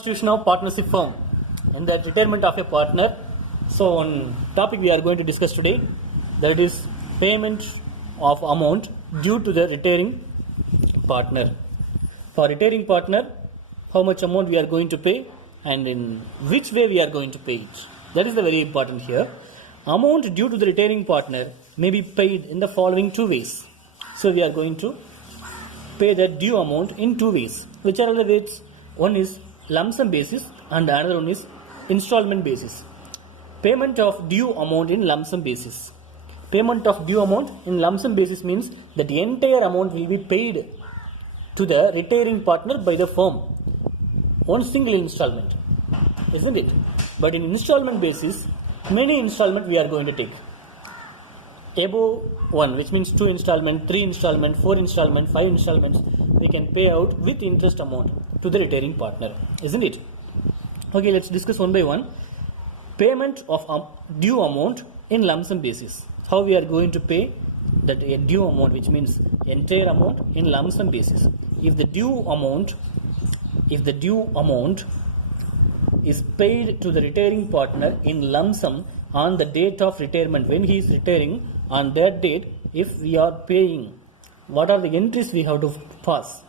Constitution of partnership firm and the retirement of a partner. So one topic we are going to discuss today, that is payment of amount due to the retiring partner. For retiring partner, how much amount we are going to pay and in which way we are going to pay it. That is the very important here. Amount due to the retiring partner may be paid in the following two ways. So we are going to pay the due amount in two ways. Which are the ways? One is lump sum basis and another one is installment basis. Payment of due amount in lump sum basis. Payment of due amount in lump sum basis means that the entire amount will be paid to the retiring partner by the firm. One single installment, isn't it? But in installment basis, many installment we are going to take. Above one, which means 2 installment, 3 installment, 4 installment, 5 installments, we can pay out with interest amount to the retiring partner, isn't it? Okay, let's discuss one by one. Payment of due amount in lump sum basis. How we are going to pay that due amount, which means entire amount in lump sum basis. If the due amount is paid to the retiring partner in lump sum on the date of retirement, when he is retiring, on that date, if we are paying, what are the entries we have to pass?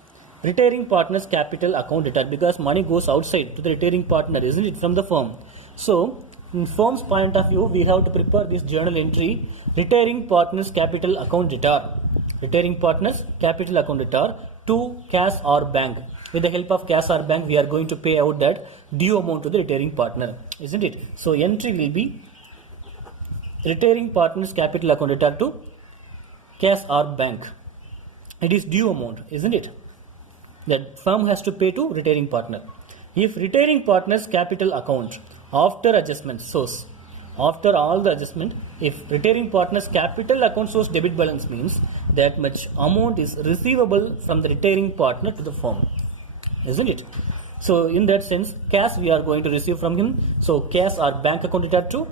Retiring partner's capital account debtor, because money goes outside to the retiring partner, isn't it, from the firm? So, in firm's point of view, we have to prepare this journal entry, retiring partner's capital account debtor. Retiring partner's capital account debtor to cash or bank. With the help of cash or bank, we are going to pay out that due amount to the retiring partner, isn't it? So, entry will be retiring partner's capital account debtor to cash or bank. It is due amount, isn't it? That firm has to pay to retiring partner. If retiring partner's capital account after adjustment shows, after all the adjustment, if retiring partner's capital account shows debit balance, means that much amount is receivable from the retiring partner to the firm, isn't it? So in that sense, cash we are going to receive from him. So cash or bank account debtor to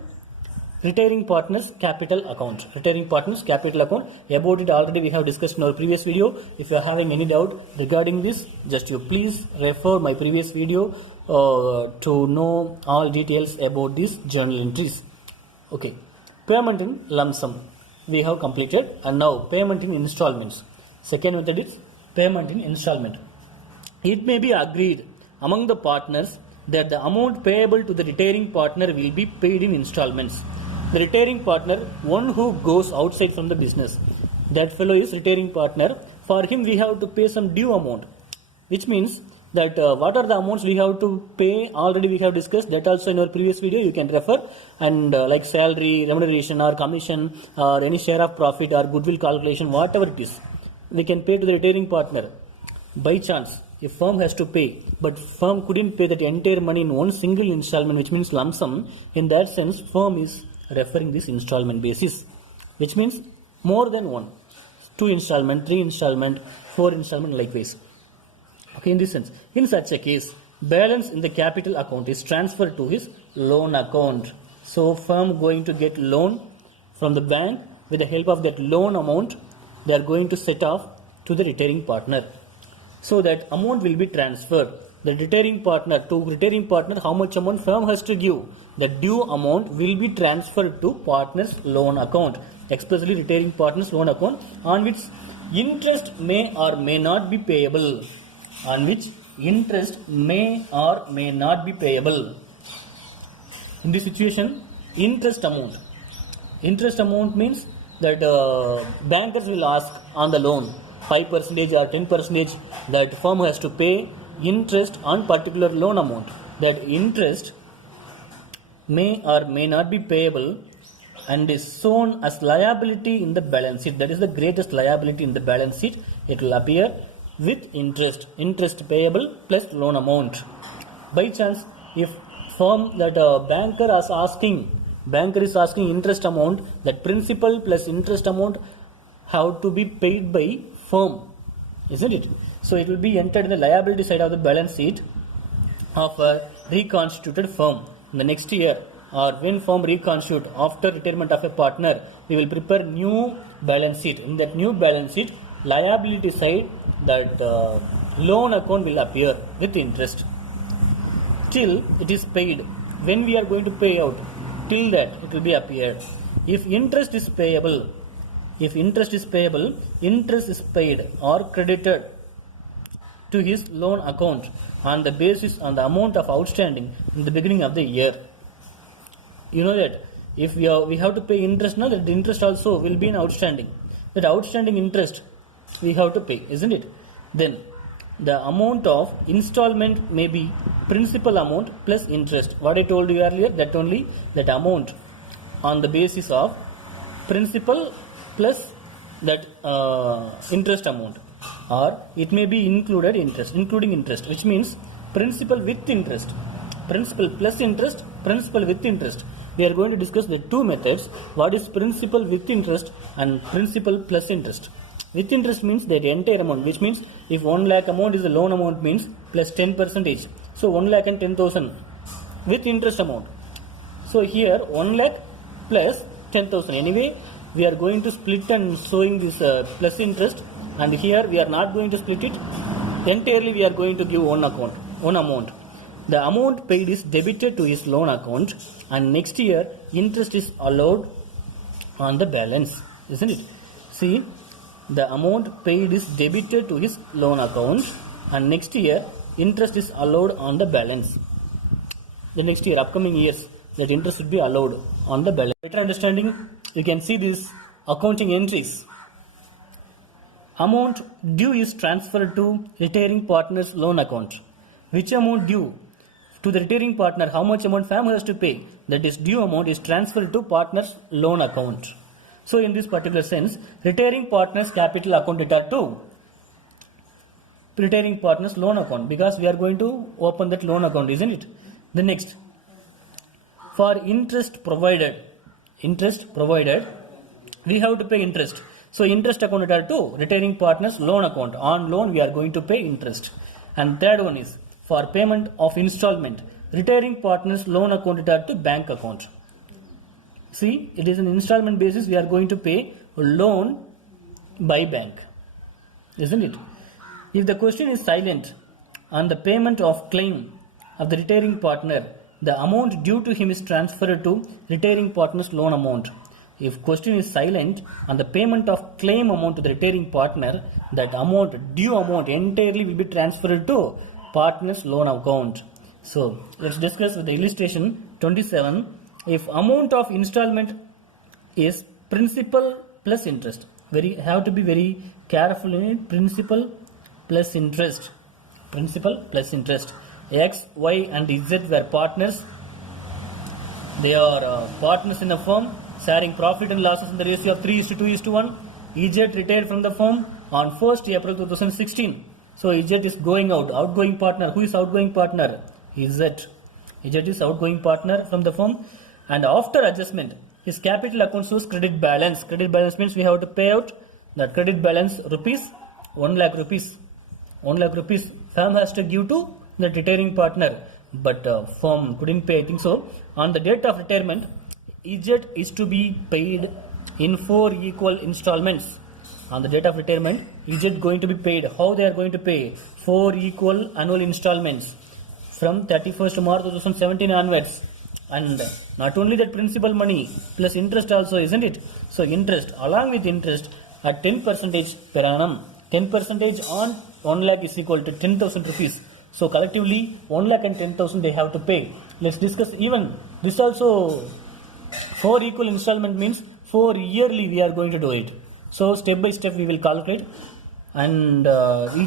retiring partner's capital account. Retiring partner's capital account. About it already we have discussed in our previous video. If you are having any doubt regarding this, just you please refer my previous video to know all details about these journal entries. Okay. Payment in lump sum we have completed, and now payment in installments. Second method is payment in installment. It may be agreed among the partners that the amount payable to the retiring partner will be paid in installments. The retiring partner, one who goes outside from the business, that fellow is retiring partner. For him, we have to pay some due amount, which means that what are the amounts we have to pay, already we have discussed that also in our previous video, you can refer, and like salary, remuneration or commission or any share of profit or goodwill calculation, whatever it is, we can pay to the retiring partner. By chance, if firm has to pay, but firm couldn't pay that entire money in one single installment, which means lump sum, in that sense, firm is referring this installment basis, which means more than one, 2 installment, 3 installment, 4 installment, likewise. Okay, in this sense, in such a case, balance in the capital account is transferred to his loan account. So firm going to get loan from the bank. With the help of that loan amount, they are going to set off to the retiring partner. So that amount will be transferred. The retiring partner to retiring partner, how much amount firm has to give? The due amount will be transferred to partner's loan account, especially retiring partner's loan account, on which interest may or may not be payable. On which interest may or may not be payable. In this situation, interest amount. Interest amount means that bankers will ask on the loan 5% or 10% that firm has to pay interest on particular loan amount. That interest may or may not be payable and is shown as liability in the balance sheet. That is the greatest liability in the balance sheet. It will appear with interest payable plus loan amount. By chance, if firm that banker is asking interest amount, that principal plus interest amount have to be paid by firm, isn't it? So it will be entered in the liability side of the balance sheet of a reconstituted firm. In the next year, or when firm reconstitute after retirement of a partner, we will prepare new balance sheet. In that new balance sheet, liability side, that loan account will appear with interest. till it is paid. When we are going to pay out, till that it will be appeared. If interest is payable, interest is paid or credited to his loan account on the basis on the amount of outstanding in the beginning of the year. You know that if we have to pay interest now, that the interest also will be an outstanding. That outstanding interest we have to pay, isn't it? Then the amount of installment may be principal amount plus interest. What I told you earlier, that only that amount on the basis of principal plus that interest amount, or it may be including interest, which means principal with interest, principal plus interest, principal with interest. We are going to discuss the two methods. What is principal with interest and principal plus interest? With interest means the entire amount, which means if 1 lakh amount is the loan amount means plus 10%. So 1 lakh and 10,000 with interest amount. So here 1 lakh plus 10,000. Anyway, we are going to split and showing this plus interest, and here we are not going to split it. Entirely we are going to give one amount. The amount paid is debited to his loan account, and next year interest is allowed on the balance, isn't it? See, the amount paid is debited to his loan account, and next year interest is allowed on the balance. The next year, upcoming years, that interest will be allowed on the balance. Better understanding, you can see these accounting entries. Amount due is transferred to retiring partner's loan account. Which amount due to the retiring partner? How much amount family has to pay? That is due amount is transferred to partner's loan account. So in this particular sense, retiring partner's capital account data to retiring partner's loan account, because we are going to open that loan account, isn't it? The next, for interest provided, we have to pay interest. So interest account data to retiring partner's loan account. On loan we are going to pay interest. And third one is for payment of installment, retiring partner's loan account data to bank account. See, it is an installment basis. We are going to pay loan by bank, isn't it? If the question is silent on the payment of claim of the retiring partner, the amount due to him is transferred to retiring partner's loan amount. If question is silent on the payment of claim amount to the retiring partner, that amount, due amount, entirely will be transferred to partner's loan account. So let's discuss with the illustration 27. If amount of installment is principal plus interest, have to be very careful in it. Principal plus interest. X, Y and Z were partners. They are partners in the firm, sharing profit and losses in the ratio of 3:2:1. Z retired from the firm on 1st April 2016. So Z is going out, outgoing partner. Who is outgoing partner? Z is outgoing partner from the firm. And after adjustment, his capital account shows credit balance. Credit balance means we have to pay out the credit balance rupees, 1 lakh rupees. 1 lakh rupees firm has to give to the retiring partner, but firm couldn't pay, I think so. On the date of retirement, Z is to be paid in 4 equal installments. On the date of retirement, Z going to be paid. How they are going to pay? 4 equal annual installments from 31st March 2017 onwards. And not only that, principal money plus interest also, isn't it? So interest, along with interest at 10% per annum. 10% on 1 lakh is equal to 10,000 rupees. So collectively 1 lakh and 10,000 they have to pay. Let's discuss even this also. 4 equal installment means 4 yearly we are going to do it. So step by step we will calculate. And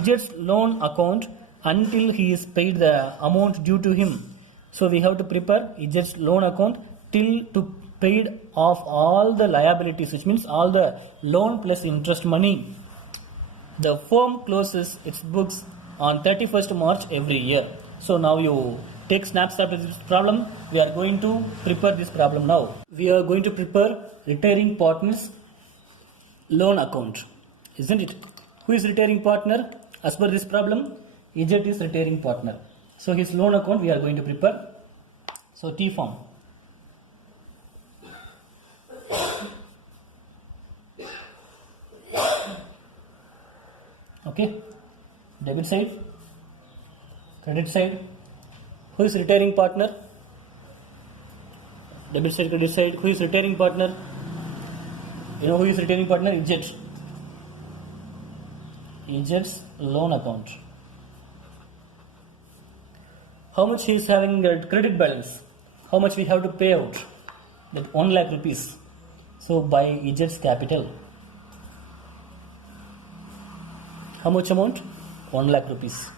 Z's loan account until he is paid the amount due to him. So we have to prepare Z's loan account till to paid off all the liabilities, which means all the loan plus interest money. The firm closes its books on 31st March every year. So now you take snapshot of this problem. We are going to prepare this problem now. We are going to prepare retiring partner's loan account, isn't it? Who is retiring partner? As per this problem, Z is retiring partner. So his loan account we are going to prepare. So T form. Okay. Debit side, credit side, Who is retiring partner? Debit side, credit side. Who is retiring partner? You know who is retiring partner? Jet. Jet's loan account. How much he is having a credit balance? How much we have to pay out? That 1 lakh rupees. So by Jet's capital. How much amount? 1 lakh rupees.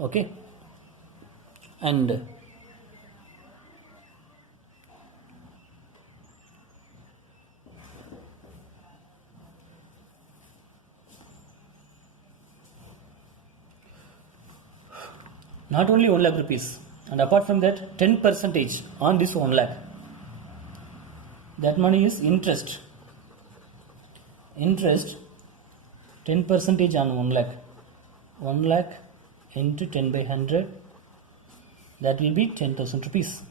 Okay. And not only 1 lakh rupees, and apart from that 10% on this 1 lakh. That money is interest. Interest 10% on 1 lakh. 1 lakh into 10 by 100, that will be 10,000 rupees.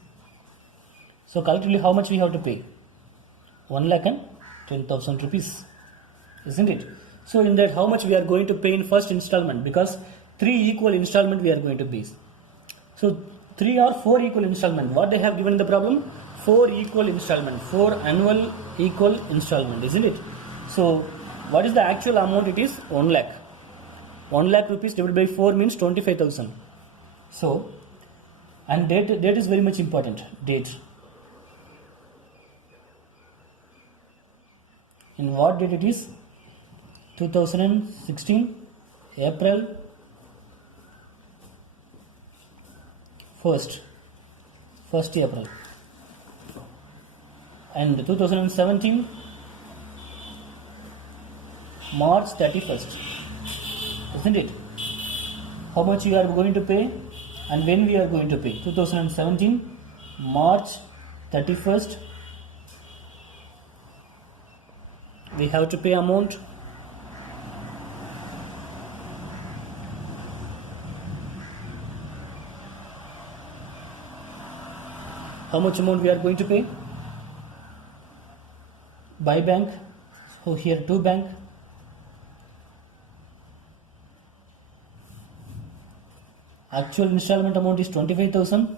So collectively how much we have to pay? 1 lakh and 10,000 rupees, isn't it? So in that how much we are going to pay in first installment, because 3 equal installment we are going to pay. So 3 or 4 equal installment, what they have given in the problem? 4 equal installment, 4 annual equal installment, isn't it? So what is the actual amount? It is 1 lakh. 1 lakh rupees divided by 4 means 25,000. So, and date is very much important. Date. In what date it is? 2016 April 1st April, and 2017 March 31st, isn't it? How much you are going to pay and when we are going to pay? 2017 March 31st we have to pay amount. How much amount we are going to pay? By bank. So here 2 bank. Actual installment amount is 25,000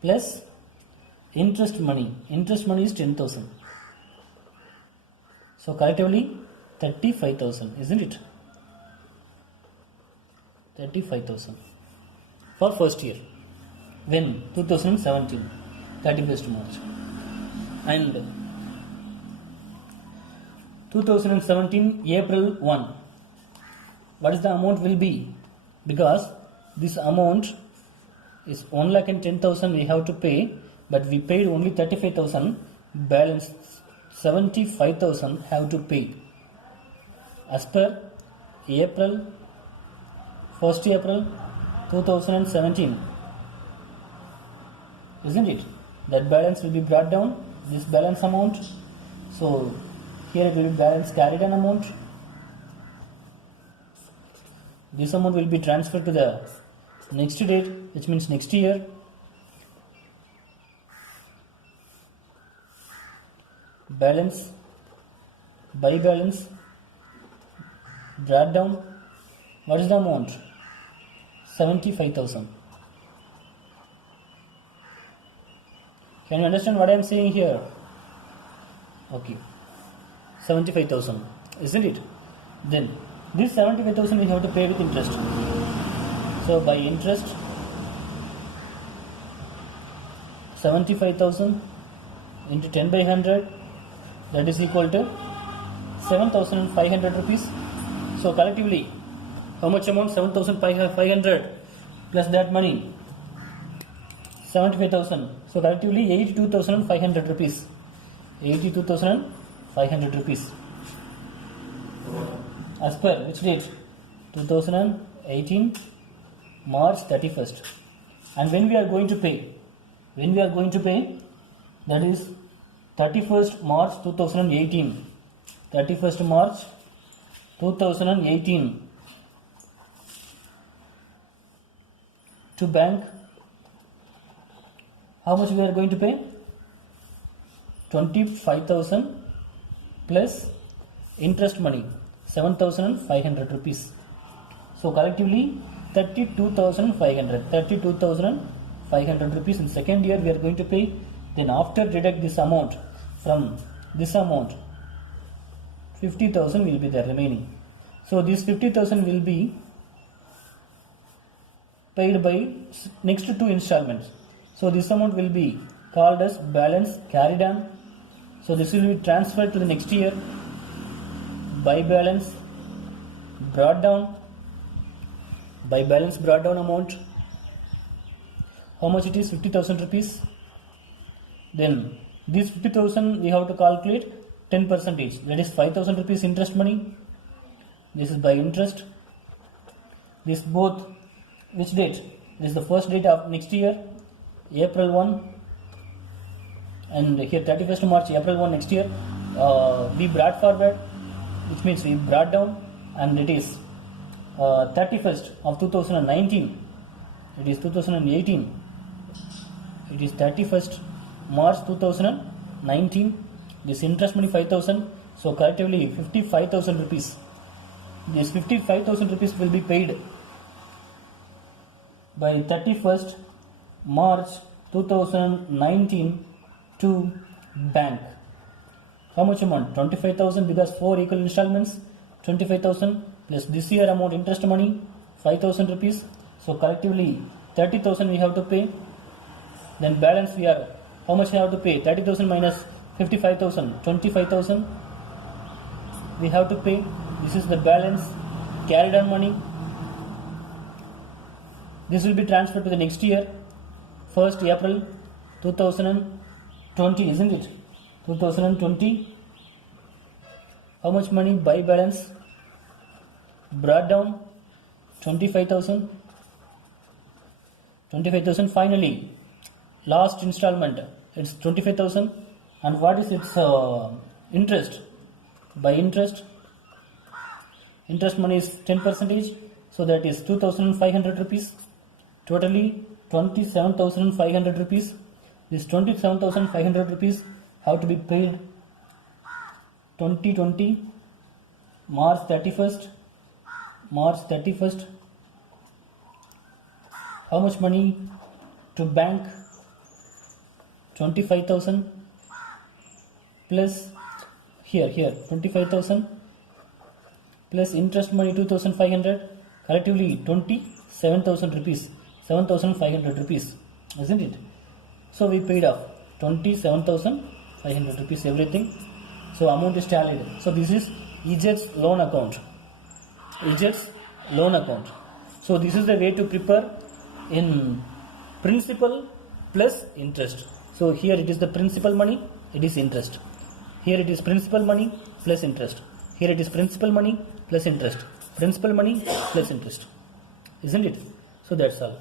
plus interest money. Interest money is 10,000. So collectively 35,000, isn't it? 35,000 for first year. When? 2017, 31st March. And 2017 April 1. What is the amount will be? Because this amount is 1,10,000 we have to pay, but we paid only 35,000, balance 75,000 have to pay. As per April, 1st April 2017, isn't it? That balance will be brought down, this balance amount. So here it will be balance carried on amount. This amount will be transferred to the next date, which means next year. Balance by balance brought down. What is the amount? 75,000. Can you understand what I am saying here? Okay, 75,000, isn't it? Then this 75,000 we have to pay with interest. So by interest, 75,000 into 10 by 100, that is equal to 7,500 rupees. So collectively, how much amount? 7,500 plus that money, 75,000. So collectively 82,500 rupees. 82,500 rupees. As per which date? 2018 March 31st. And when we are going to pay? When we are going to pay? That is 31st March 2018. 31st March 2018. To bank. How much we are going to pay? 25,000 plus interest money, 7,500 rupees. So collectively 32,500 rupees in second year we are going to pay. Then after deduct this amount from this amount, 50,000 will be the remaining. So this 50,000 will be paid by next 2 installments. So this amount will be called as balance carried on. So this will be transferred to the next year by balance brought down. By balance brought down amount, how much it is? 50,000 rupees. Then this 50,000 we have to calculate 10%, that is 5,000 rupees interest money. This is by interest. This both which date? This is the first date of next year, April 1, and here 31st March, April 1 next year. We brought forward, which means we brought down, and it is 31st of 2019. It is 2018. It is 31st March 2019. This interest money 5,000. So collectively 55,000 rupees. This 55,000 rupees will be paid by 31st March 2019 to bank. How much amount? 25,000, because 4 equal installments. 25,000 plus this year amount interest money 5,000 rupees. So collectively 30,000 we have to pay. Then balance we are, how much we have to pay? 30,000 minus 55,000, 25,000 we have to pay. This is the balance carried on money. This will be transferred to the next year, 1st April 2020, isn't it? 2020. How much money? By balance brought down 25,000. 25,000. Finally, last installment, it's 25,000. And what is its interest? By interest money is 10%, so that is 2,500 rupees. Totally 27,500 rupees. This 27,500 rupees have to be paid 2020 March 31st. How much money to bank? 25,000 plus here 25,000 plus interest money 2,500, collectively 27,000 rupees, 7,500 rupees, isn't it? So we paid off 27,500 rupees everything. So amount is tallied. So this is EJET's loan account. So this is the way to prepare in principal plus interest. So here it is the principal money, it is interest. Here it is principal money plus interest. Here it is principal money plus interest. Principal money plus interest. Isn't it? So that's all.